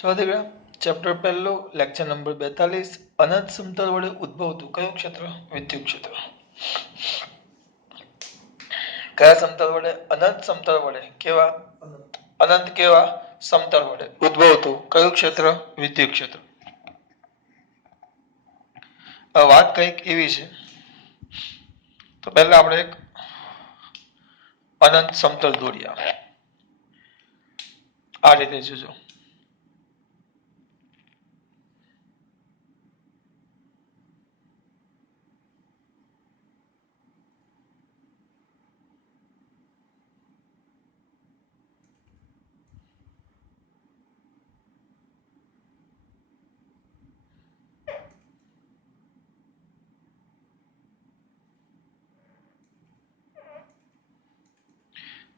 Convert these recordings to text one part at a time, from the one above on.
ચોથેગ્રામ chapter પહેલું lecture number 42 અનંત સમતલ વડે ઉદ્ભવતું કયું ક્ષેત્ર? વિદ્યુત ક્ષેત્ર. કયા સમતલ વડે? અનંત સમતલ વડે. કેવા? અનંત કેવા સમતલ વડે ઉદ્ભવતું કયું ક્ષેત્ર? વિદ્યુત ક્ષેત્ર. વાત કંઈક એવી છે, તો પહેલા આપણે એક અનંત સમતલ દોર્યા. આ રીતે જોજો.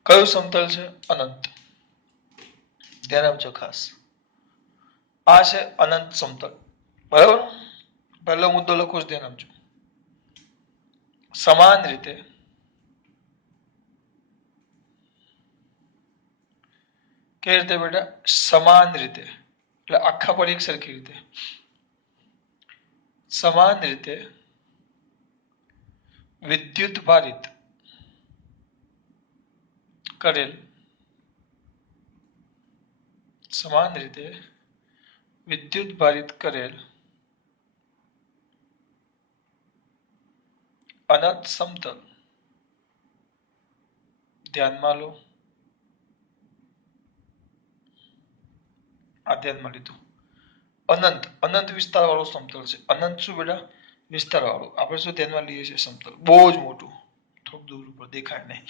કયું સમતલ છે? અનંત. ધ્યાન આપજો ખાસ. આ છે અનંત સમતલ. બરાબર. પહેલો મુદ્દો લખું છું, ધ્યાન આપજો. સમાન રીતે કેવી રીતે બેટા? સમાન રીતે એટલે આખા પર એક સરખી રીતે સમાન રીતે વિદ્યુત ભારિત કરેલ સમાન રીતે વિદ્યુત ભારિત કરેલ અનંત સમતલ. ધ્યાનમાં લો. આ ધ્યાનમાં લીધું. અનંત અનંત વિસ્તાર વાળું સમતલ છે. અનંત શું બેટા? વિસ્તાર વાળું. આપણે શું ધ્યાનમાં લઈએ છીએ? સમતલ બહુ જ મોટું, થોડું દૂર ઉપર દેખાય નહીં.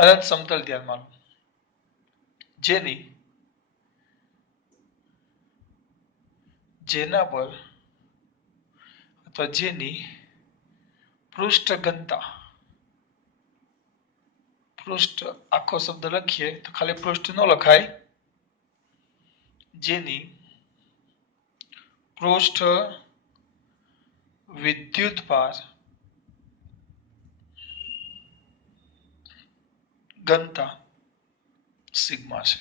અનંત સમતલ ધ્યાનમાં લો. જેના પર અથવા જેની પૃષ્ઠ ઘનતા, પૃષ્ઠ આખો શબ્દ લખીએ તો ખાલી પૃષ્ઠ ન લખાય, જેની પૃષ્ઠ વિદ્યુતભાર ઘનતા સિગ્મા છે.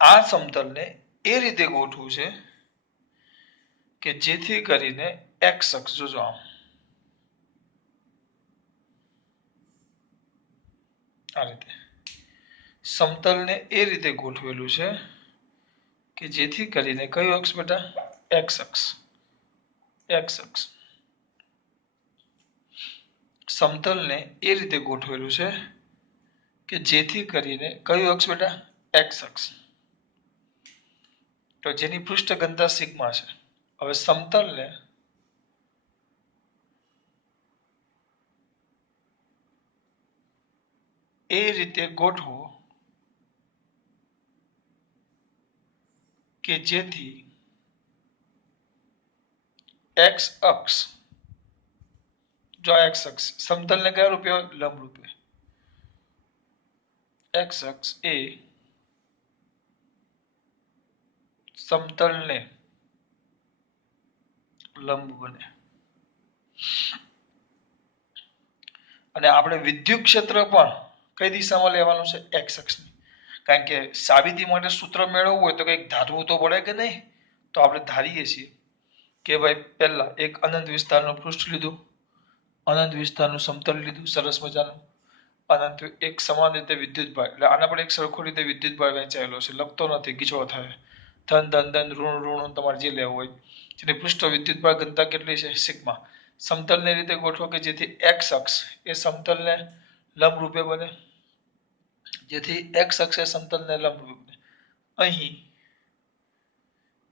આ સમતલને એ રીતે ગોઠવું છે કે જેથી કરીને એક્સ અક્ષ, જોજો આમ આ રીતે સમતલને એ રીતે ગોઠવેલું છે કે જેથી કરીને કયું અક્ષ બેટા? એક્સ અક્ષ. એક્સ અક્ષ. સમતલને એ રીતે ગોઠવેલું છે કે જેથી કરીને કયું અક્ષ બેટા? એક્સ અક્ષ. તો જેની પૃષ્ઠ ઘનતા સિગ્મા છે. હવે સમતલને એ રીતે ગોઠવો કે જેથી એક્સ અક્ષ, જો એક્સ અક્ષ સમતલને કયા રૂપે? લંબ રૂપે. એક્સ અક્ષ એ સમતલને લંબ બને. અને આપણે વિદ્યુત ક્ષેત્ર પણ કઈ દિશામાં લેવાનું છે? એક્સ અક્ષની. કારણ કે સાબિતી માટે સૂત્ર મેળવવું હોય તો કંઈક ધારવું તો પડે કે નહીં? તો આપણે ધારીએ છીએ કે ભાઈ પહેલા એક અનંત વિસ્તારનું પૃષ્ઠ લીધું, અનંત વિસ્તારનું સમતલ લીધું, સરસ મજાનું. અનંત એક સમાન રીતે વિદ્યુત ભાર, એટલે આના પણ એક સરખો રીતે વિદ્યુત ભાર વહેંચાયેલો છે. લખતો નથી, ગીચો થાય. ધન ધન ધન ઋણ ઋણ તમારે જે લેવું હોય. જેની પૃષ્ઠ વિદ્યુત ભાર ઘનતા કેટલી છે? સિગ્મા. સમતલને રીતે ગોઠવો કે જેથી એક્સ અક્ષ એ સમતલને લંબ રૂપે બને. જેથી એક્સ અક્ષ એ સમતલને લંબ રૂપે બને. અહીં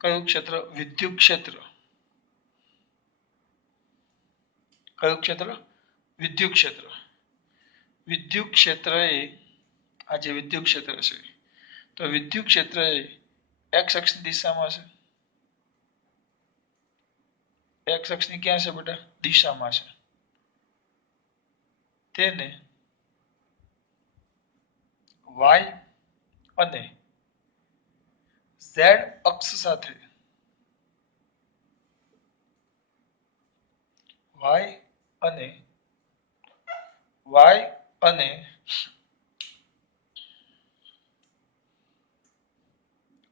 કયું ક્ષેત્ર? વિદ્યુત ક્ષેત્ર. કયું ક્ષેત્ર? વિદ્યુત ક્ષેત્ર. વિદ્યુત ક્ષેત્ર એ આ જે વિદ્યુત ક્ષેત્ર છે, તો વિદ્યુત ક્ષેત્ર એ એક્સ અક્ષની દિશામાં છે. એક્સ અક્ષની ક્યાં છે બેટા? દિશામાં છે. તેને વાય અને ઝેડ અક્ષ સાથે વાય અને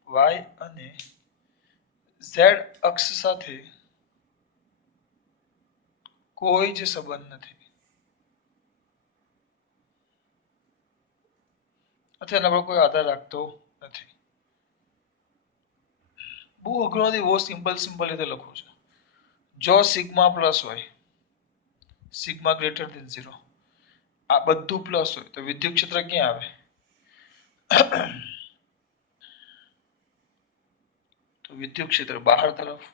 વાય અને ઝેડ અક્ષ સાથે કોઈ જ સંબંધ નથી અથવા એના પર કોઈ આધાર રાખતો નથી. બહુ અઘરો નથી, બહુ સિમ્પલ રીતે લખવું છે. જો સિગ્મા પ્લસ હોય, સિગ્મા ગ્રેટર ધેન 0, આ બધું પ્લસ હોય તો વિદ્યુત ક્ષેત્ર ક્યાં આવે? તો વિદ્યુત ક્ષેત્ર બહાર તરફ.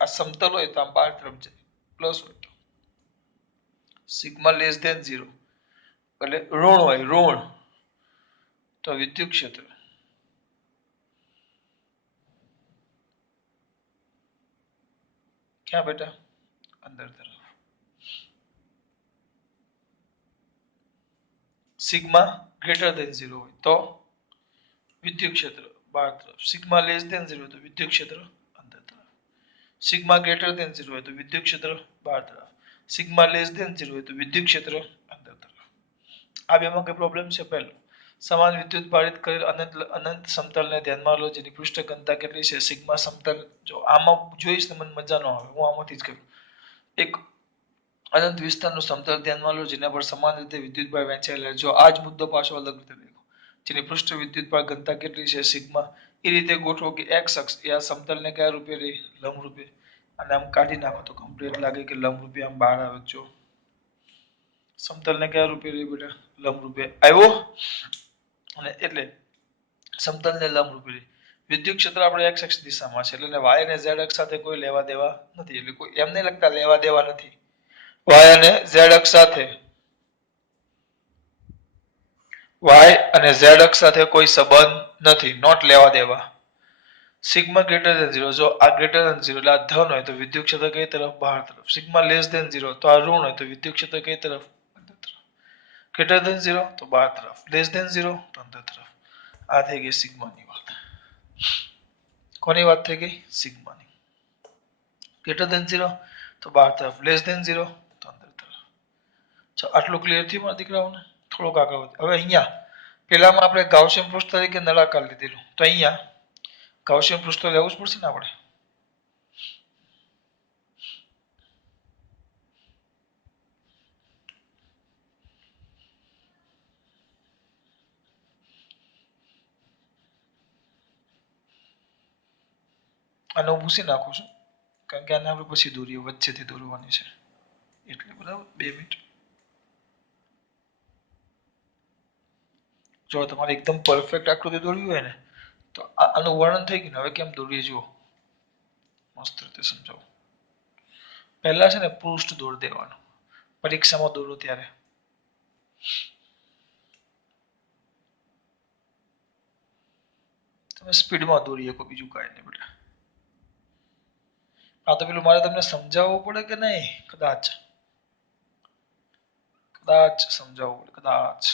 આ સમતલ હોય તો આમ બહાર તરફ જાય, પ્લસ હોય તો. સિગ્મા લેસ ધેન 0 એટલે ઋણ હોય, ઋણ, તો વિદ્યુત ક્ષેત્ર ક્યાં બેટા? અંદર તરફ. સિગ્મા ગ્રેટર ધેન 0 હોય તો વિદ્યુત ક્ષેત્ર બહાર તરફ. સિગ્મા લેસ ધેન 0 તો વિદ્યુત ક્ષેત્ર અંદર તરફ. સિગ્મા ગ્રેટર ધેન 0 હોય તો વિદ્યુત ક્ષેત્ર બહાર તરફ. સિગ્મા લેસ ધેન 0 હોય તો વિદ્યુત ક્ષેત્ર અંદર તરફ. આ બેમાં કઈ પ્રોબ્લેમ છે? પહેલું, સમાન વિદ્યુત ભારિત કરેલ અનંત સમતલને ધ્યાનમાં લો જેની પૃષ્ઠ ઘનતા કેટલી છે? સિગ્મા સમતલ. જો આમાં જોઈશ તો મને મજા ન આવે, હું આમાંથી જ કરું. એક અનંત વિસ્તારનું સમતલ ધ્યાનમાં લો જેના પર સમાન રીતે વિદ્યુતભાર વહેંચાયેલા. જો આ જ મુદ્દો પાછો અલગ રીતે લખો, જેની પૃષ્ઠ વિદ્યુતભાર ઘનતા કેટલી છે? સિગ્મા. એ રીતે ગોઠવો કે એક્સ અક્ષ એ આ સમતલને કયા રૂપે રહે? લંબ રૂપે. અને આમ કાઢી નાખો તો કમ્પ્લીટ લાગે કે લંબ રૂપે આમ બહાર આવે. જો સમતલને કયા રૂપે રહે બેટા? લંબ રૂપે આવ્યો. અને એટલે સમતલને લંબ રૂપે રહે. વિદ્યુત ક્ષેત્ર આપણે એક્સ અક્ષ દિશામાં છે એટલે વાય અને ઝેડ અક્ષ સાથે કોઈ લેવા દેવા નથી. એટલે કોઈ એમને લગતા લેવા દેવા નથી. વાય અને ઝેડ અક્ષ સાથે, વાય અને ઝેડ અક્ષ સાથે કોઈ સંબંધ નથી, નોટ લેવા દેવા. સિગ્મા ગ્રેટર ધેન 0, જો આ ગ્રેટર ધેન 0 એટલે આ ધન હોય તો વિદ્યુત ક્ષેત્ર કઈ તરફ? બહાર તરફ. સિગ્મા લેસ ધેન 0 તો આ ઋણ હોય તો વિદ્યુત ક્ષેત્ર કઈ તરફ? અંદર તરફ. ગ્રેટર ધેન 0 તો બહાર તરફ, લેસ ધેન 0 તો અંદર તરફ. આ થઈ ગઈ સિગ્માની વાત. કોની વાત થઈ ગઈ? સિગ્માની. ગ્રેટર ધેન 0 તો બહાર તરફ, લેસ ધેન 0 તો અંદર તરફ. ચાલો, આટલું ક્લિયર થયું મારા દીકરાઓને? થોડુંક આગળ વધે. હવે અહીંયા પેલામાં આપણે ગાઉસિયન પૃષ્ઠ તરીકે નળાકાર લીધેલું, તો અહીંયા ગાઉસિયન પૃષ્ઠ લેવું જ પડશે ને આપણે. આને હું ભૂસી નાખું છું કારણ કે આને આપણે પછી દોરીએ, વચ્ચેથી દોરવાની છે એટલે. બરાબર, 2 મિનિટ. જો તમારે એકદમ પરફેક્ટ આકૃતિ દોરવી હોય ને તો આનું વર્ણન થઈ ગયું. હવે કેમ દોરીએ જુઓ, મસ્ત રીતે સમજાવું. પહેલા છે ને પૃષ્ઠ દોરી દેવાનું, પરીક્ષામાં દોરો ત્યારે. તમે સ્પીડમાં દોરી શકો, બીજું કાંઈ નહીં બેટા. આ તો પેલું મારે તમને સમજાવવું પડે કે નહીં? કદાચ સમજાવવું પડે, કદાચ.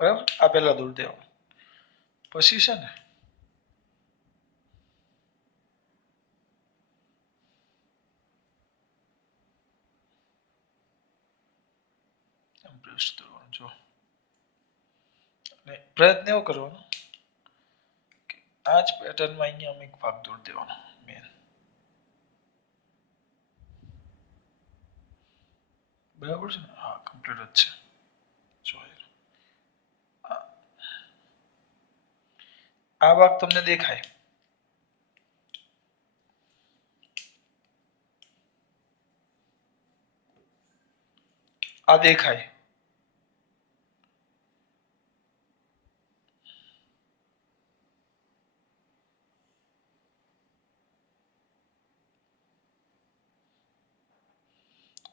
બરાબર, આ પહેલા દોરી દેવાનું. પછી છે ને પૃષ્ઠ દોરવાનું. જો પ્રયત્ન એવો કરવાનો કે આ જ પેટર્નમાં અહીંયા અમે એક ભાગ દોરી દેવાનો મેન. બરાબર છે ને? હા, કમ્પ્લીટ જ છે. જો આ ભાગ તમને દેખાય, આ દેખાય.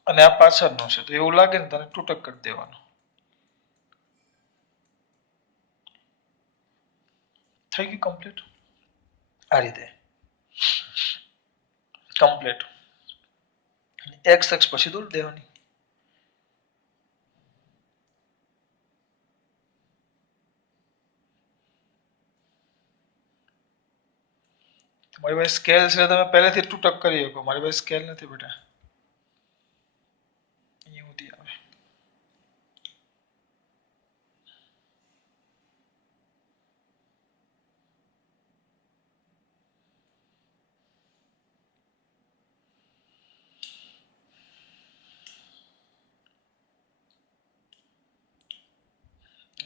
અને આ પાછળનો છે તો એવું લાગે ને તને તૂટક કરી દેવાનું. થઈ ગયું કમ્પ્લીટ. આ રીતે કમ્પ્લીટ. એક્સ અક્ષ પછી દોરી દેવાની. મારી પાસે સ્કેલ છે, તમે પહેલેથી તૂટક કરી શકો. મારી પાસે સ્કેલ નથી બેટા. અહીંયા સુધી આવે.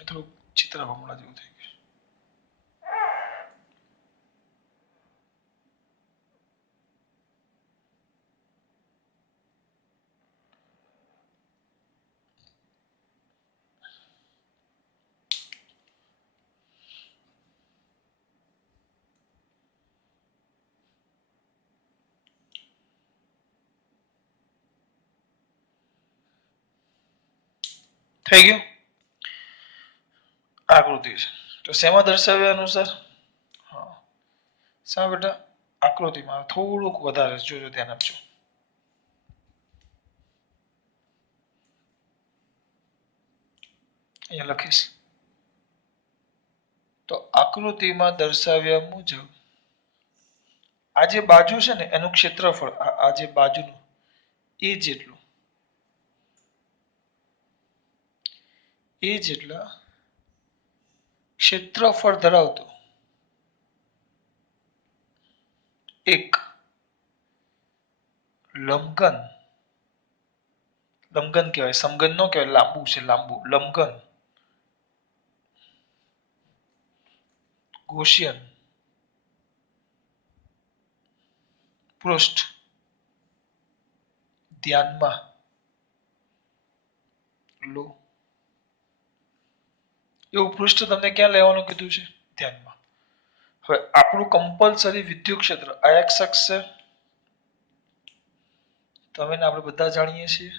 થોડું ચિત્ર હમણાં જેવું થઈ ગયું. થઈ ગયું. આકૃતિ છે તો શેમાં દર્શાવ્યા અનુસાર? હા, શા બેટા? આકૃતિમાં થોડુંક વધારે જોજો, ધ્યાન આપજો. અહીંયા લખીશ તો આકૃતિમાં દર્શાવ્યા મુજબ આ જે બાજુ છે ને એનું ક્ષેત્રફળ, આ જે બાજુનું એ જેટલા ક્ષેત્રફળ ધરાવતું એક લંબઘન કહેવાય, સમઘન નો કહેવાય, લાંબુ છે, લાંબુ લંબઘન ગૌસિયન પૃષ્ઠ ધ્યાનમાં લો. એવું પૃષ્ઠ તમને ક્યાં લેવાનું કીધું છે? ધ્યાનમાં. હવે આપણું કમ્પલસરી વિદ્યુત ક્ષેત્ર આ એક્સ અક્ષ છે, તમે ને આપણે બધા જાણીએ છીએ,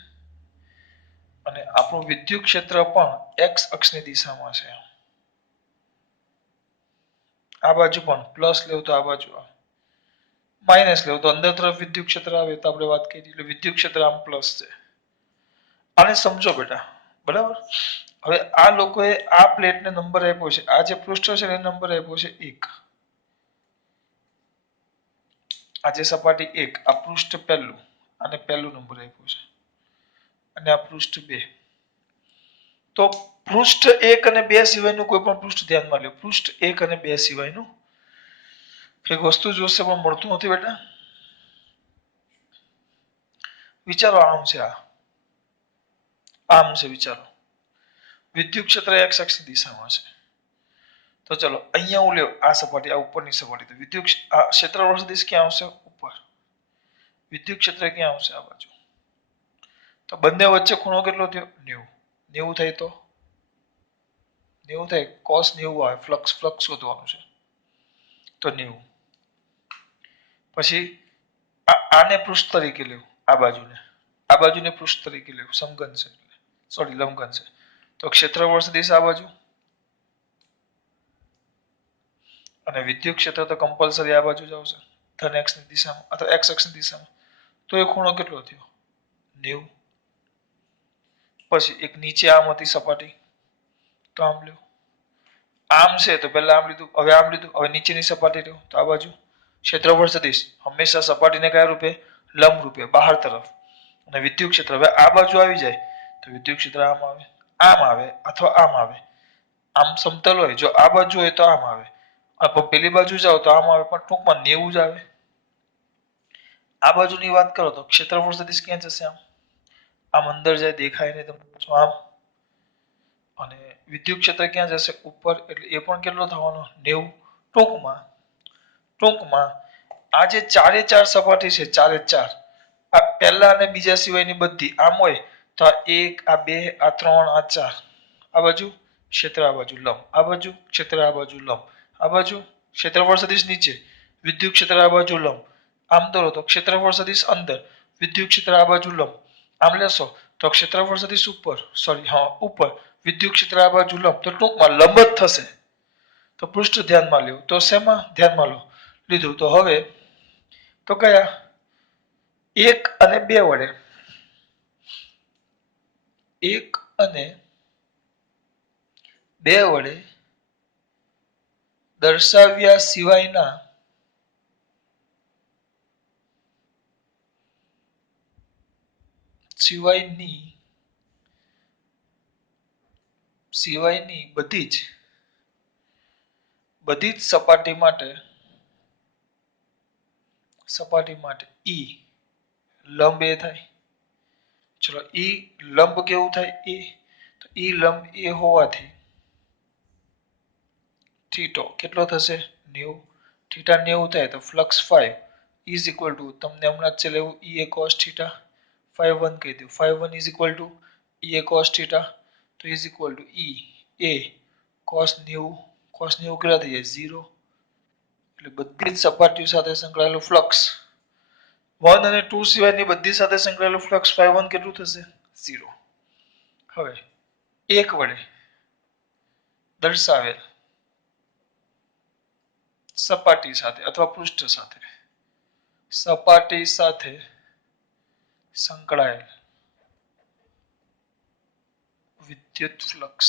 અને આપણું વિદ્યુત ક્ષેત્ર પણ એક્સ અક્ષની દિશામાં છે. આ બાજુ પણ પ્લસ લેવું તો આ બાજુ આવે, માઇનસ લેવું તો અંદર તરફ વિદ્યુત ક્ષેત્ર આવે. તો આપણે વાત કરી એટલે વિદ્યુત ક્ષેત્ર આમ પ્લસ છે. આને સમજો બેટા, બરાબર? હવે આ લોકોએ આ પ્લેટને નંબર આપ્યો છે, આ જે પૃષ્ઠ છે એને નંબર આપ્યો છે 1. આ જે સપાટી 1, આ પૃષ્ઠ પહેલું, આને પહેલું નંબર આપ્યો છે, અને આ પૃષ્ઠ 2. તો પૃષ્ઠ 1 અને 2 સિવાયનું કોઈ પણ પૃષ્ઠ ધ્યાનમાં લો. પૃષ્ઠ 1 અને 2 સિવાયનું એક વસ્તુ જોશે પણ મળતું નથી બેટા. વિચારો, આમ છે, આમ છે, વિચારો. વિદ્યુત ક્ષેત્ર એક્સ અક્ષની દિશામાં છે. તો ચલો અહીંયા હું લ્યો આ સપાટી, આ ઉપરની સપાટી, તો વિદ્યુત ક્ષેત્રફળ સદિશ ક્યાં આવશે? ઉપર. વિદ્યુત ક્ષેત્ર ક્યાં આવશે? આ બાજુ. તો બંને વચ્ચે ખૂણો કેટલો થયો? 90. 90 થાય તો 90 થાય, cos 90 આવે. ફ્લક્સ શોધવાનું છે તો 90. પછી આને પૃષ્ઠ તરીકે લેવું, આ બાજુને પૃષ્ઠ તરીકે લેવું, સમઘન છે, સોરી લંબઘન છે. તો ક્ષેત્રફળ સદિશ આ બાજુ, અને વિદ્યુત ક્ષેત્ર તો કમ્પલસરી આ બાજુ જ આવશે, ધન એક્સ ની દિશામાં અથવા એક્સ અક્ષની દિશામાં. તો એ ખૂણો કેટલો થયો? 90. પછી એક નીચે આમ હતી સપાટી, તો આમ લ્યો. આમ છે તો પહેલા આમ લીધું, હવે આમ લીધું, હવે નીચેની સપાટી લ્યો તો આ બાજુ. ક્ષેત્રફળ સદિશ હંમેશા સપાટીને કયા રૂપે? લંબ રૂપે, બહાર તરફ. અને વિદ્યુત ક્ષેત્ર હવે આ બાજુ આવી જાય તો વિદ્યુત ક્ષેત્ર આમ આવે અથવા આમ આવે. આમ સમતલ હોય, જો આ બાજુ હોય તો આમ આવે, પેલી બાજુ જાઓ તો આમ આવે, પણ ટૂંકમાં 90 જ આવે. આ બાજુની વાત કરો તો ક્ષેત્રફળ સદિશ ક્યાં જશે? આમ અંદર જાય, દેખાય નહીં તમને આમ. અને વિદ્યુત ક્ષેત્ર ક્યાં જશે? ઉપર. એટલે એ પણ કેટલો થવાનો? 90. ટૂંકમાં આ જે 4 સપાટી છે, 4, આ પહેલા અને બીજા સિવાયની બધી આમ હોય તો આ 1, આ 2, આ 3, આ 4. આ બાજુ ક્ષેત્ર, આ બાજુ લંબ, આ બાજુ ક્ષેત્ર, આ બાજુ લંબ, આ બાજુ ક્ષેત્રફળ સદિશ નીચે, વિદ્યુત ક્ષેત્ર આ બાજુ લંબ. આમ દોરો તો ક્ષેત્રફળ સદિશ અંદર, વિદ્યુત ક્ષેત્ર આ બાજુ લંબ. આમ લેશો તો ક્ષેત્રફળ સદિશ ઉપર, ઉપર, વિદ્યુત ક્ષેત્ર આ બાજુ લંબ. તો ટૂંકમાં લંબ જ થશે. તો તો પૃષ્ઠ ધ્યાનમાં લેવું. તો શેમાં ધ્યાનમાં લો લીધું? તો હવે તો કયા 1 અને 2 વડે 1 અને 2 વડે દર્શાવ્યા સિવાયની બધી જ સપાટી માટે ઈ લંબ એ થાય. ચલો ઈ લંબ કેવું થાય? એ તો ઈ લંબ એ હોવાથી થીટો કેટલો થશે? 90. થીટા 90 થાય તો ફ્લક્સ 5 ઇઝ ઇક્વલ ટુ, તમને હમણાં જ છે લેવું, ઈ એ કોસ થીટા 5 1 કહી દો. 5 1 is equal to E A cos theta, તો is equal to E A cos 90. Cos 90 કેટલા થઈ જાય? 0. એટલે બધી જ સપાટીઓ સાથે સંકળાયેલું ફ્લક્સ 1 અને 2 સિવાયની બધી સાથે સંકળાયેલું ફ્લક્સ 5 1 કેટલું થશે? 0. હવે 1 વડે દર્શાવેલ સપાટી સાથે અથવા પૃષ્ઠ સાથે સંકળાયેલ વિદ્યુત ફ્લક્સ.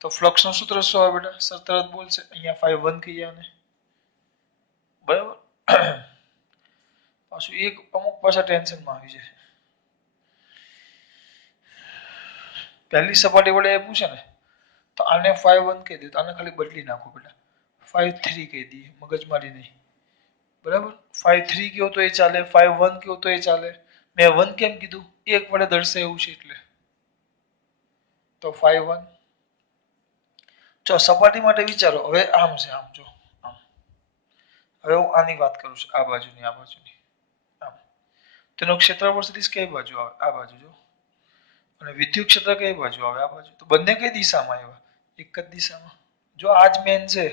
તો ફ્લક્સ નું સૂત્ર શું આવે બેટા? સર તરત બોલશે. અહીંયા 5 1 કહીએ આને, બરાબર. પાછું એક અમુક પાછા ટેન્શનમાં આવી જાય. પહેલી સપાટી વડે એ પૂછે ને તો આને 5 1 કહી દે, તો આને ખાલી બદલી નાખો બેટા, 5 3 કહી દઈએ, મગજમારી નહીં, બરાબર. 5 3 કહો તો એ ચાલે, 5 1 કહો તો એ ચાલે. મેં 1 કેમ કીધું? 1 વડે દર્શાવ્યું છે એટલે. તો 5 1. જો સપાટી માટે વિચારો, હવે આમ છે, આમ જો આમ. હવે હું આની વાત કરું છું, આ બાજુની આમ. તેનો ક્ષેત્રફળ સદિશ કઈ બાજુ આવે? આ બાજુ જો. અને વિદ્યુત ક્ષેત્ર કઈ બાજુ આવે? આ બાજુ. તો બંને કઈ દિશામાં આવ્યા? એક જ દિશામાં. જો આ જ મેન છે,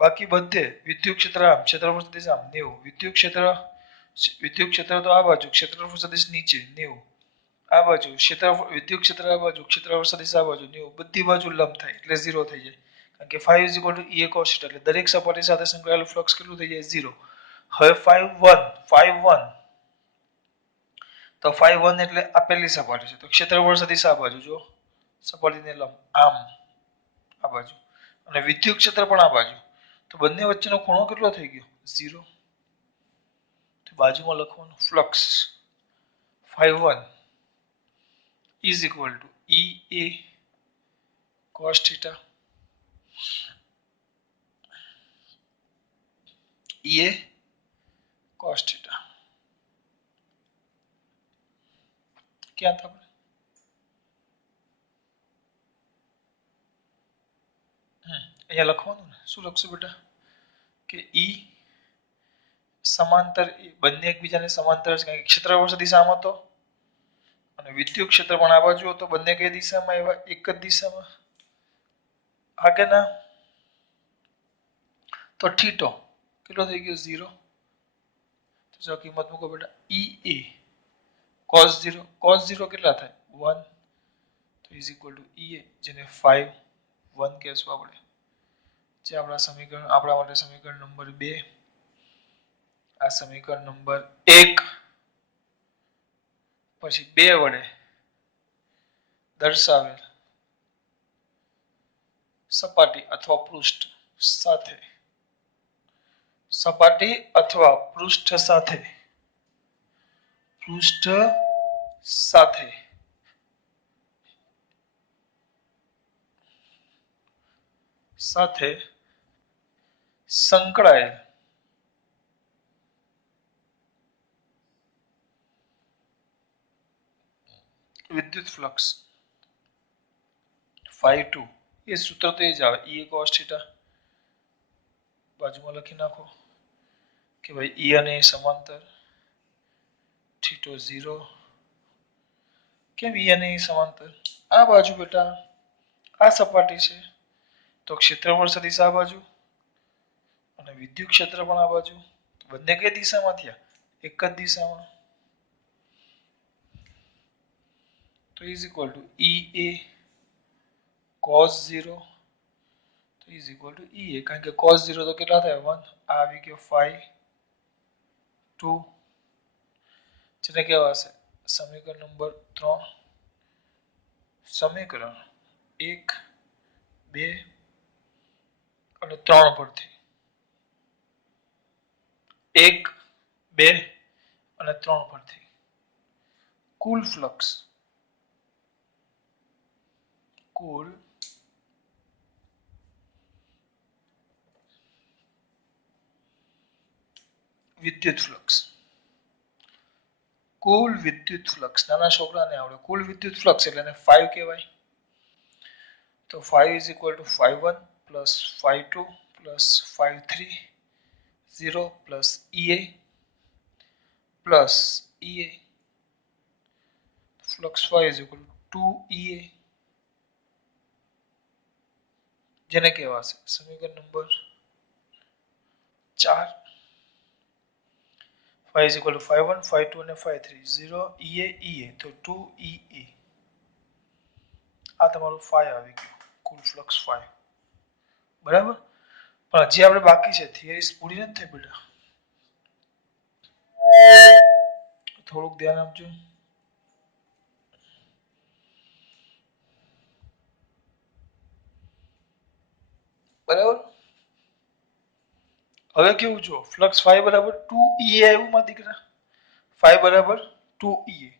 બાકી બધે વિદ્યુત ક્ષેત્ર આમ, ક્ષેત્રફળ સદિશ આમ 90. વિદ્યુત ક્ષેત્ર તો આ બાજુ, ક્ષેત્રફળ સદિશ નીચે 90. આ બાજુ ક્ષેત્રફળ, વિદ્યુત ક્ષેત્ર આ બાજુ, ક્ષેત્રફળ સદિશ આ બાજુ 90. બધી બાજુ લંબ થાય એટલે 0 થઈ જાય. કારણ કે 5 E cos θ, એટલે દરેક સપાટી સાથે સંકળાયેલું ફ્લક્સ કેટલું થઈ જાય? 0. હવે 5 1 તો 5 1 એટલે આ પહેલી સપાટી છે, તો ક્ષેત્રફળ સદિશ આ બાજુ જો, સપાટીને લંબ આમ આ બાજુ, અને વિદ્યુત ક્ષેત્ર પણ આ બાજુ. તો બંને વચ્ચેનો ખૂણો કેટલો થઈ ગયો? 0. તો બાજુમાં લખવાનું flux 5 1 is equal to EA cos theta, EA cos theta. क्या था? અહીંયા લખવાનું ને, શું લખશું બેટા? કે E સમાંતર, બંને એકબીજાને સમાંતર છે, કારણ કે ક્ષેત્રફળ સદિશ આમ હતો અને વિદ્યુત ક્ષેત્ર પણ આ બાજુ હતો. બંને કઈ દિશામાં આવ્યા? એક જ દિશામાં. આ કે ના? તો થીટો કેટલો થઈ ગયો? 0. તો જો કિંમત મૂકો બેટા, EA cos 0. cos 0 કેટલા થાય? 1. તો ઇઝ ઇક્વલ ટુ EA, જેને 5 1 કહેશું આપણે, જે આપણા માટે સમીકરણ નંબર 2. આ સમીકરણ નંબર 1. પછી 2 વડે દર્શાવેલ સપાટી અથવા પૃષ્ઠ સાથે સંકળાયેલ વિદ્યુત ફ્લક્સ 5 2. એ સૂત્ર તો એ જ આવે, E cos θ. બાજુમાં લખી નાખો કે ભાઈ E અને E સમાંતર, થીટો 0. કેમ E અને E સમાંતર? આ બાજુ બેટા આ સપાટી છે, તો ક્ષેત્રફળ સદિશ આ બાજુ અને વિદ્યુત ક્ષેત્ર પણ આ બાજુ. બંને કઈ દિશામાં થયા? એક જ દિશામાં. તો is equal two EA cos 0 તો ઇઝ ઇક્વલ ટુ ઈ એ, કારણ કે cos 0 તો કેટલા થાય 1, આ આવી ગયો 5 2, જેને કેવા હશે સમીકરણ નંબર 3, સમીકરણ 1 2 અને 3 પરથી 1 2 અને 3 પરથી કુલ ફ્લક્સ કુલ વિદ્યુત ફ્લક્સ નાના છોકરાને આવડે કુલ વિદ્યુત ફ્લક્સ એટલે એને 5 કહેવાય. તો 5 is equal to 5-1 plus 5-2 plus 5-3 0 plus EA plus EA. Flux 5 is equal to 2EA. જેને કહેવા છે સમીકરણ નંબર 4. 5 is equal to 5-1 5-2 અને 5-3 0 EA EA તો 2EA. આ તમારું 5 આવી ગયું કુલ ફ્લક્સ 5. બરાબર, પણ હજી આપણે બાકી છે થિયરીઝ પૂરી નથી થઈ બેટા, થોડુંક ધ્યાન આપજો. બરાબર, હવે કેવું જો ફ્લક્સ 5 બરાબર 2EA આવ્યું માં દીકરા, 5 બરાબર 2EA.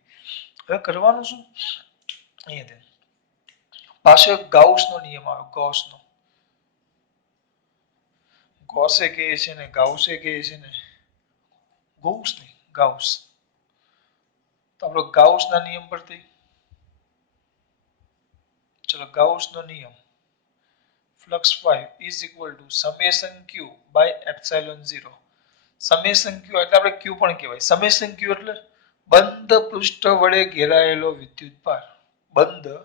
હવે કરવાનું શું, અહીંયા પાછો ગાઉસનો નિયમ આવે, ગોસે કહે છે ને ગાઉસે કહે છે ને, ગૌસ નહીં ગાઉસ. તો આપણો ગાઉસના નિયમ પરથી ચલો ગાઉસનો નિયમ flux 5 is equal to summation q by epsilon 0. Summation q એટલે આપણે q પણ કહેવાય. સમેશન q એટલે બંધ પૃષ્ઠ વડે ઘેરાયેલો વિદ્યુતભાર, બંધ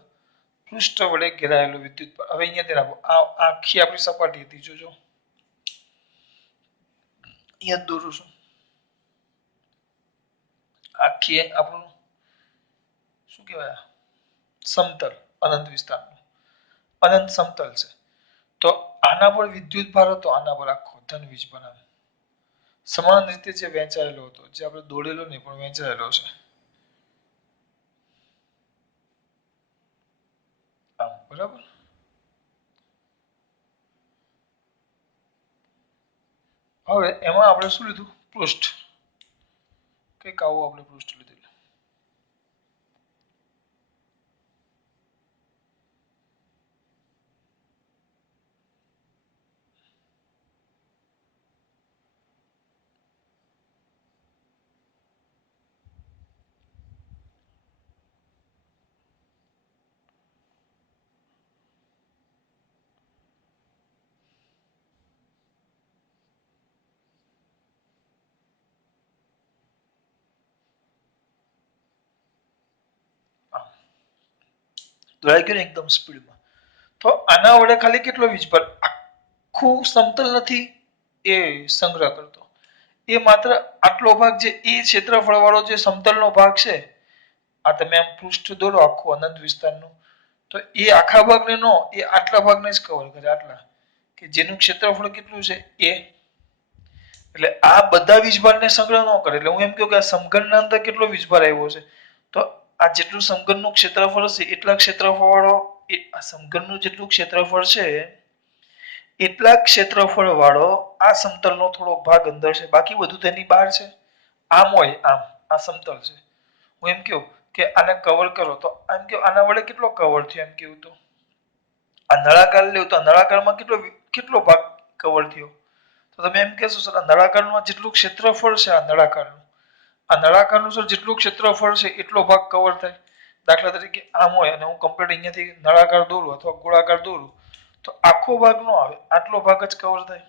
પૃષ્ઠ વડે ઘેરાયેલો વિદ્યુતભાર. હવે અહીંયા ધ્યાન આપો, આ આખી આપણી સપાટી હતી, જોજો અહીંયા દોરું છું, આખી આપણું શું કહેવાય સમતલ અનંત વિસ્તારનું અનંત સમતલ છે. તો આના પર વિદ્યુત ભાર હતો, આના પર આખો ધન વીજભાર સમાન રીતે જે વહેંચાયેલો હતો, જે આપણે દોડેલો નહીં પણ વહેંચાયેલો છે. આમ બરાબર. હવે એમાં આપણે શું લીધું પૃષ્ઠ, કંઈક આવું આપણે પૃષ્ઠ લીધું. દોડાઈ ગયું ને એકદમ સ્પીડમાં. તો આના વડે ખાલી કેટલો વીજભાર, આખું સમતલ નથી એ સંગ્રહ કરતો, એ માત્ર આટલો ભાગ જે એ ક્ષેત્રફળ વાળો જે સમતલનો ભાગ છે, આ તમે આમ પૃષ્ઠ દોરો આખું અનંત વિસ્તારનું, તો એ આખા ભાગને નો, એ આટલા ભાગને જ કવર કરે, આટલા કે જેનું ક્ષેત્રફળ કેટલું છે એ. એટલે આ બધા વીજભારને સંગ્રહ ન કરે. એટલે હું એમ કહું કે આ સમઘનના અંદર કેટલો વીજભાર આવ્યો છે, તો આ જેટલું સમઘનનું ક્ષેત્રફળ હશે એટલા ક્ષેત્રફળ વાળો, આ સમઘનનું જેટલું ક્ષેત્રફળ છે એટલા ક્ષેત્રફળ વાળો આ સમતલનો થોડો ભાગ અંદર છે, બાકી બધું તેની બહાર છે. આમ હોય આમ, આ સમતલ છે, હું એમ કહું કે આને કવર કરો, તો એમ કે આના વડે કેટલો કવર થયો, એમ કેવું તો આ નળાકાર લેવું તો નળાકારમાં કેટલો ભાગ કવર થયો, તો તમે એમ કહેશો સર નળાકારનું જેટલું ક્ષેત્રફળ છે, આ નળાકારનું સર જેટલું ક્ષેત્રફળ છે એટલો ભાગ કવર થાય. દાખલા તરીકે આમ હોય અને હું કમ્પ્લીટ અહીંયાથી નળાકાર દોરું અથવા ગોળાકાર દોરું, તો આખો ભાગ નો આવે, આટલો ભાગ જ કવર થાય.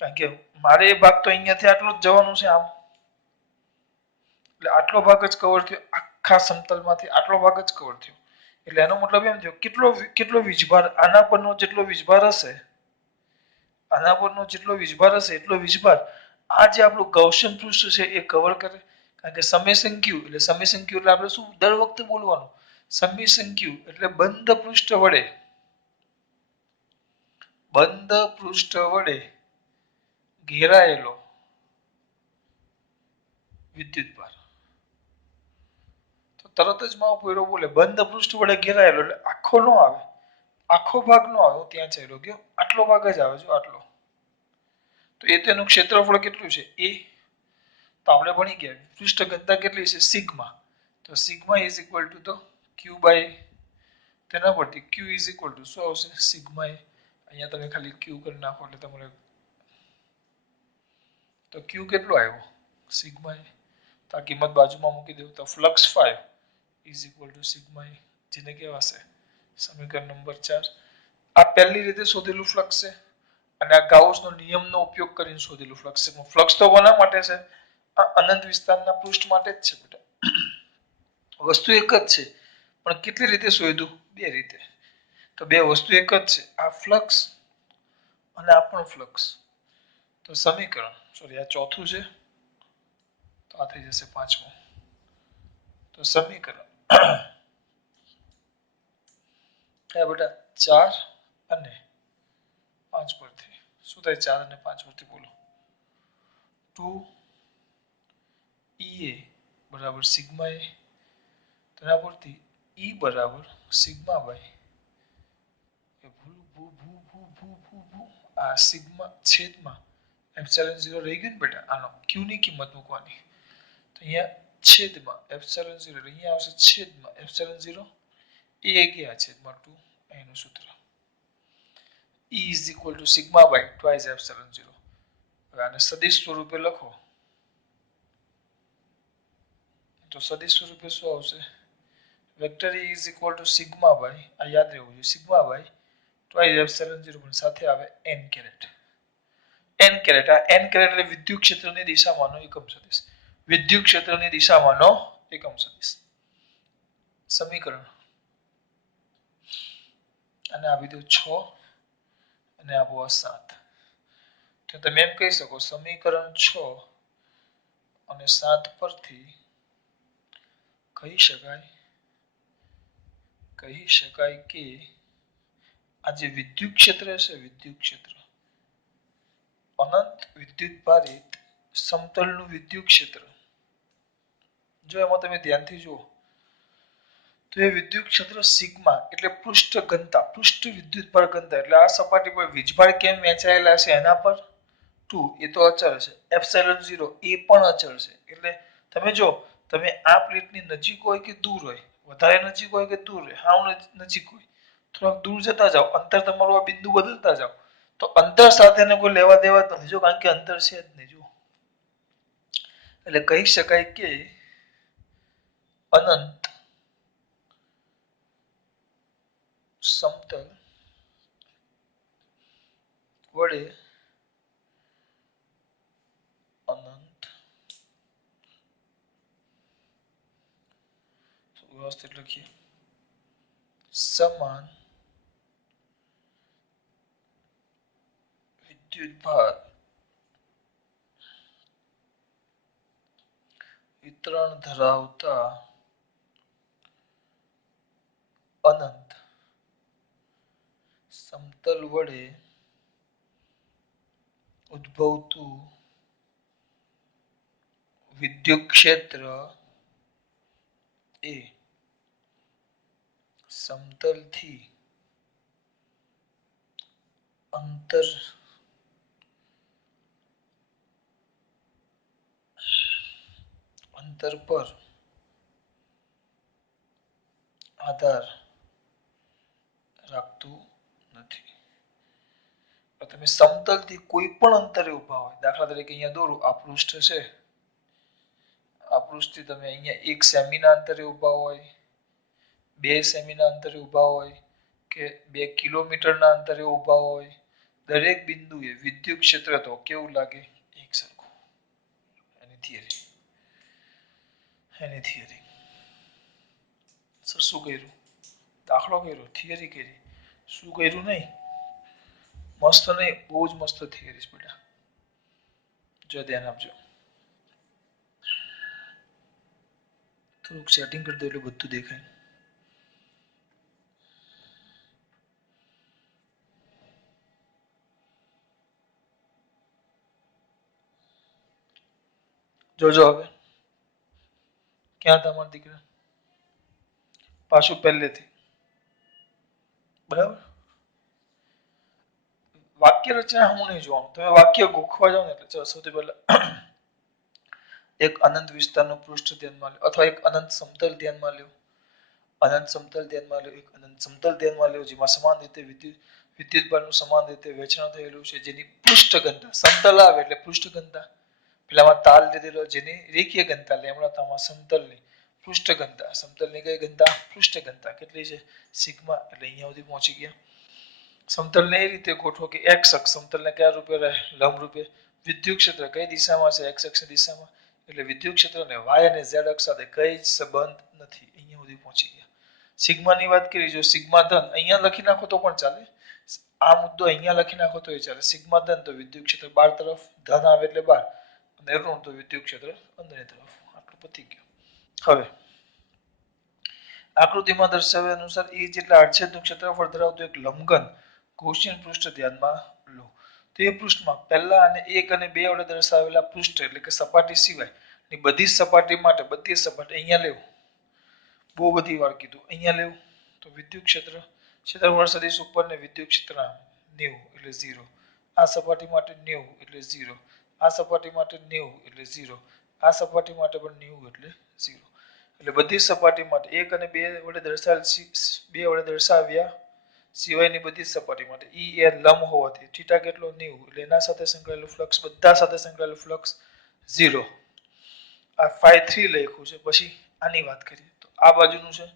કારણ કે મારે એ ભાગ તો અહીંયાથી આટલો જ જવાનું છે આમ, એટલે આટલો ભાગ જ કવર થયો, આખા સમતલમાંથી આટલો ભાગ જ કવર થયો. એટલે એનો મતલબ એમ થયો કેટલો વીજભાર આના પરનો જેટલો વીજભાર હશે, આના પરનો જેટલો વીજભાર હશે એટલો વીજભાર આ જે આપણું ગૌસિયન પૃષ્ઠ છે એ કવર કરે. કારણ કે સમેશન ક્યુ એટલે આપણે શું દર વખતે બોલવાનું, સબમિશન ક્યુ એટલે બંધ પૃષ્ઠ વડે ઘેરાયેલો વિદ્યુતભાર. તો તરત જ મારો પોયરો બોલે બંધ પૃષ્ઠ વડે ઘેરાયેલો એટલે આખો નો આવે, આખો ભાગ નો આવે. હું ત્યાં ચાલ્યો ગયો, આટલો ભાગ જ આવે, જો આટલો. તો એ તેનું ક્ષેત્રફળ કેટલું છે એ. તો આપણે ભણી ગયા પૃષ્ઠ ઘનતા કેટલી છે સિગ્મા. તો સિગ્મા ઇઝ ઇક્વલ ટુ તો ક્યુ બાય તેના પરથી ક્યુ ઇઝ ઇક્વલ ટુ શું આવશે સિગ્મા એ. અહીંયા તમે ખાલી ક્યુ કરી નાખો એટલે તમારે તો ક્યુ કેટલો આવ્યો સિગ્મા એ. તો આ કિંમત બાજુમાં મૂકી દઉં તો flux 5 is equal to sigma A, જેને કહેવાશે સમીકરણ નંબર 4. આ પહેલી રીતે શોધેલું ફ્લક્સ છે અને આ ગાઉસનો નિયમનો ઉપયોગ કરીને શોધેલું ફ્લક્સ છે. ફ્લક્સ તો કોના માટે છે? આ અનંત વિસ્તારના પૃષ્ઠ માટે જ છે બેટા. વસ્તુ એક જ છે પણ કેટલી રીતે શોધ્યું? બે રીતે. તો બે વસ્તુ એક જ છે, આ ફ્લક્સ અને આ પણ ફ્લક્સ. તો સમીકરણ સોરી આ ચોથું છે તો આ થઈ જશે પાંચમું. તો સમીકરણ કયા બેટા 4 અને 5 પરથી શું થાય? 4 અને 5 પરથી બોલો. 2 EA બરાબર સિગ્મા એ, તેના પરથી E બરાબર સિગ્મા બાય આ સિગ્મા છેદમાં એપ્સિલોન 0 રહી ગયું ને બેટા. આનો Q ની કિંમત મૂકવાની. તો અહીંયા છેદમાં એપ્સિલોન 0 અહીંયા આવશે છેદમાં એપ્સિલોન 0 એ ગયા છેદમાં 2 એનું સૂત્ર E is equal to sigma by twice epsilon 0. હવે આને સદિશ સ્વરૂપે લખો તો સદિશ સ્વરૂપે શું આવશે? Vector E is equal to sigma by આ યાદ રહેવું જોઈએ sigma by twice epsilon 0 પણ સાથે આવે n કેરેટ. n કેરેટ આ n કેરેટ એટલે વિદ્યુત ક્ષેત્રની દિશામાંનો એકમ સદિશ. વિદ્યુત ક્ષેત્રની દિશામાંનો એકમ સદિશ. સમીકરણ અને આપી દો 6 અને આપો 7. તો તમે એમ કહી શકો સમીકરણ 6 અને 7 પરથી કહી શકાય કે આ જે વિદ્યુત ક્ષેત્ર છે વિદ્યુત ક્ષેત્ર અનંત વિદ્યુત ભારિત સમતલનું વિદ્યુત ક્ષેત્ર. જો એમાં તમે ધ્યાનથી જુઓ તો એ વિદ્યુત ક્ષેત્ર સિગ્મા એટલે પૃષ્ઠ ઘનતા, પૃષ્ઠ વિદ્યુતભાર ઘનતા એટલે આ સપાટી પર વીજભાર કેમ વહેંચાયેલા છે એના પર 2 એ તો અચળ છે, એપ્સિલોન 0 એ પણ અચળ છે. એટલે તમે જો તમે આ પ્લેટની નજીક હોય કે દૂર હોય, વધારે નજીક હોય કે દૂર હોય, હાવ નજીક હોય, થોડાક દૂર જતા જાઓ, અંતર તમારું આ બિંદુ બદલતા જાઓ તો અંતર સાથેને કોઈ લેવા દેવા નથી, જો કારણ કે અંતર છે જ નહીં. જો એટલે કહી શકાય કે અનંત સમતલ વડે અનંત વ્યવસ્થિત લખીએ સમાન વિદ્યુતભાર વિતરણ ધરાવતા અનંત સમતલ વડે ઉદ્ભવતું વિદ્યુત ક્ષેત્ર એ સમતલથી અંતર પર આધાર રાખતું નથી. તમે સમતલથી કોઈ પણ અંતરે ઊભા હોય, દાખલા તરીકે અહીંયા દોરો આ પૃષ્ઠ છે, આ પૃષ્ઠથી તમે અહીંયા 1 સેમીના અંતરે ઊભા હોય, 2 સેમીના અંતરે ઊભા હોય કે 2 કિલોમીટરના અંતરે ઊભા હોય, દરેક બિંદુએ વિદ્યુત ક્ષેત્ર તો કેવું લાગે? એક સરખું. એની થિયરી સર શું કર્યું? દાખલો કર્યો, થિયરી કરી, શું કર્યું નહીં? મસ્ત નહીં, બહુ જ મસ્ત થિયરી બેટા. જો ધ્યાન આપજો, થોડુંક સેટિંગ કરી દો એટલે બધું દેખાય. જોજો હવે ક્યાં તમારા દીકરા પાછું પહેલેથી બરાબર વાક્ય રચના હું નહીં જોવાનું તમે વાક્ય ગોખવા જાઓ ને એટલે ચલો સૌથી પહેલા એક અનંત વિસ્તારનું પૃષ્ઠ ધ્યાનમાં લો અથવા એક અનંત સમતલ ધ્યાનમાં લો અનંત સમતલ ધ્યાનમાં લો એક અનંત સમતલ ધ્યાનમાં લો જેમાં સમાન રીતે વિદ્યુત ભારનું સમાન રીતે વહેંચણ થયેલું છે જેની પૃષ્ઠ ઘનતા સમતલ આવે એટલે પૃષ્ઠ ઘનતા પેલામાં તાલ લીધેલો જેની રેખીય ઘનતા લેમડાતામાં સમતલની પૃષ્ઠ ઘનતા સમતલની કઈ ઘનતા પૃષ્ઠ ઘનતા કેટલી છે સિગ્મા એટલે અહીંયા સુધી પહોંચી ગયા સમતલને એ રીતે ગોઠવો કે x અક્ષ સમતલને કયા રૂપે રહે લંબ રૂપે વિદ્યુત ક્ષેત્ર કઈ દિશામાં છે x અક્ષની દિશામાં એટલે વિદ્યુત ક્ષેત્રને y અને z અક્ષ સાથે કઈ જ સંબંધ નથી અહીંયા સુધી પહોંચી ગયા સિગ્માની વાત કરી જો સિગ્મા ધન અહીંયા લખી નાખો તો પણ ચાલે આ મુદ્દો અહીંયા લખી નાખો તો ચાલે સિગ્મા ધન તો વિદ્યુત ક્ષેત્ર બહાર તરફ ધન આવે એટલે બહાર અને ઋણ તો વિદ્યુત ક્ષેત્ર અંદરની તરફ આટલું પતી ગયું હવે આકૃતિમાં દર્શાવ્યા અનુસાર એ જેટલા આડછેદનું ક્ષેત્રફળ ધરાવતું એક લંબઘન ગૌસિયન પૃષ્ઠ ધ્યાનમાં લો તે પૃષ્ઠમાં પહેલા અને 1 અને 2 વડે દર્શાવેલા પૃષ્ઠ એટલે કે સપાટી સિવાયની બધી સપાટી માટે બધી સપાટી અહીંયા લેવું બહુ બધી વાર કીધું અહીંયા લેવું તો વિદ્યુત ક્ષેત્રફળ સદિશ ઉપરને વિદ્યુત ક્ષેત્ર 90 એટલે 0 આ સપાટી માટે 90 એટલે 0 આ સપાટી માટે 90 એટલે 0 આ સપાટી માટે પણ 90 એટલે 0 એટલે બધી સપાટી માટે 1 અને 2 વડે દર્શાવ્યા સિવાયની બધી સપાટી માટે E એ લંબ હોવાથી થીટા કેટલો 90 એટલે એના સાથે સંકળાયેલું ફ્લક્સ બધા સાથે સંકળાયેલું ફ્લક્સ 0 આ phi 3 લખ્યું છે પછી આની વાત કરીએ તો આ બાજુનું છે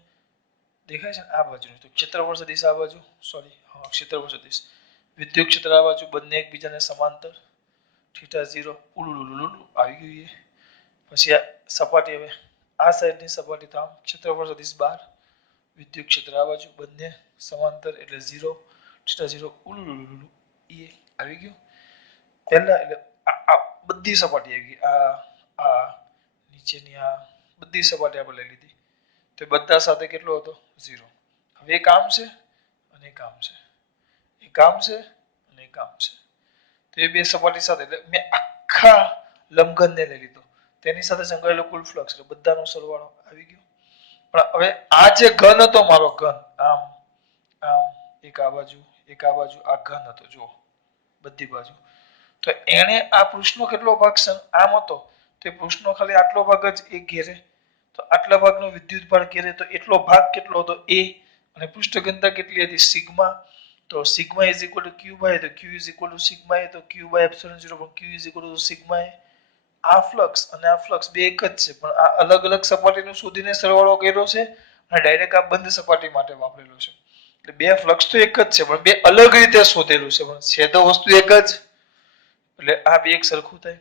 દેખાય છે આ બાજુનું તો ક્ષેત્રફળ સદિશ આ બાજુ સોરી હા ક્ષેત્રફળ સદિશ વિદ્યુત ક્ષેત્ર આ બાજુ બંને એકબીજાને સમાંતર થીટા 0 ઉલુલુલુલુ આવી ગયું પછી આ સપાટી હવે આ સાઈડની સપાટી તો આમ ક્ષેત્રફળ સદિશ 12 વિદ્યુત ક્ષેત્ર આ બાજુ બંને સમાંતર એટલે 0 થીટા 0 ઉલુલુલુલુ એ આવી ગયું પહેલા એટલે આ બધી સપાટી આવી ગઈ આ નીચેની આ બધી સપાટી આપણે લઈ લીધી તો બધા સાથે કેટલો હતો 0 હવે એક આમ છે અને એક આમ છે એક આમ છે અને એક આમ છે તો એ બે સપાટી સાથે એટલે મેં આખા લંબઘનને લઈ લીધો તેની સાથે સંકળાયેલો કુલ ફ્લક્સ એટલે બધાનો સરવાળો આવી ગયો પણ હવે આ જે ઘન હતો મારો ઘન આમ આમ એક આ બાજુ આ ઘન હતો જો બધી બાજુ તો એણે આ પૃષ્ઠનો કેટલો ભાગ આમ હતો તે પૃષ્ઠનો ખાલી આટલો ભાગ જ એ ઘેરે તો આટલા ભાગનો વિદ્યુત ભાર ઘેરે તો એટલો ભાગ કેટલો હતો a અને પૃષ્ઠ ઘનતા કેટલી હતી સિગ્મા તો સિગ્મા q by તો q સિગ્મા તો q by એપ્સિલોન 0 પણ q સિગ્મા આ ફ્લક્સ અને આ ફ્લક્સ બે એક જ છે પણ આ અલગ અલગ સપાટીનું શોધીને સરવાળો કર્યો છે અને ડાયરેક્ટ આ બંધ સપાટી માટે વાપરેલો છે એટલે બે ફ્લક્સ તો એક જ છે પણ બે અલગ રીતે શોધેલું છે પણ છે તો વસ્તુ એક જ એટલે આ બે એક સરખું થાય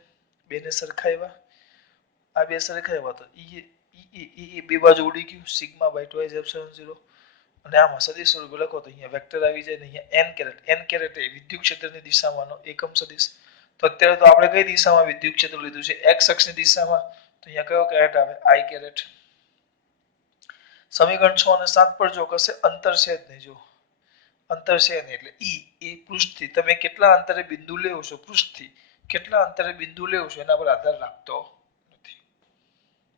બેને સરખાવ્યા આ બે સરખાવ્યા તો એ બે બાજુ ઉડી ગયું સિગ્મા બાય 2 એપ્સિલોન 0 અને આમાં સદિશ સ્વરૂપે લખો તો અહીંયા વેક્ટર આવી જાય ને અહીંયા n કેરેટ એ વિદ્યુત ક્ષેત્રની દિશામાંનો એકમ સદિશ તો અત્યારે તો આપણે કઈ દિશામાં વિદ્યુત ક્ષેત્ર લીધું છે x અક્ષની દિશામાં તો અહીંયા કયો કેરેટ આવે i કેરેટ સમીકરણ 6 અને 7 પર જો કશે અંતર છે જ નહીં જો અંતર છે નહીં એટલે એ પૃષ્ઠથી તમે કેટલા અંતરે બિંદુ લેવો છો પૃષ્ઠથી કેટલા અંતરે બિંદુ લેવો છો એના પર આધાર રાખતો નથી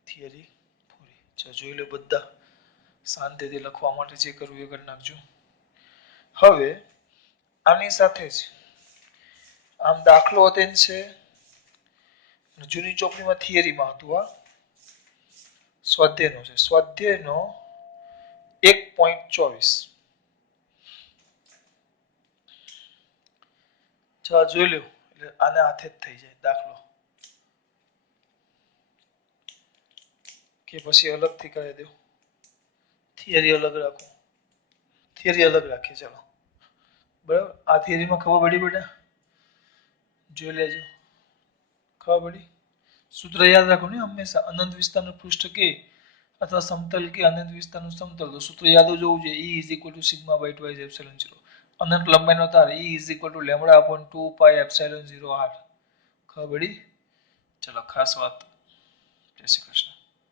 થિયરી પૂરી જોઈ લો બધા શાંતિથી લખવા માટે જે કરવું એ કરી નાખજો હવે આની સાથે જ આમ દાખલો હતો છે જૂની ચોપડીમાં થિયરીમાં હતું આ સ્વાધ્યાયનો છે સ્વાધ્યાયનો 1.24 ચાલો જોઈ લો એટલે આને હાથે જ થઈ જાય દાખલો કે પછી અલગથી કરી દો થિયરી અલગ રાખો થિયરી અલગ રાખીએ ચાલો બરાબર આ થિયરીમાં ખબર પડી બેટા જોઈ લેજો ખબર પડી સૂત્ર યાદ રાખો ને હંમેશા અનંત વિસ્તારનું પૃષ્ઠ કે અથવા સમતલ કે અનંત વિસ્તારનું સમતલ તો સૂત્ર યાદ હોવું જોઈએ E = સિગ્મા બાય 2 એપ્સિલોન 0 અનંત લંબાઈનો તાર E = λ/2 પાઈ એપ્સિલોન 0 r ખબર પડી ચલો ખાસ વાત જય શ્રી કૃષ્ણ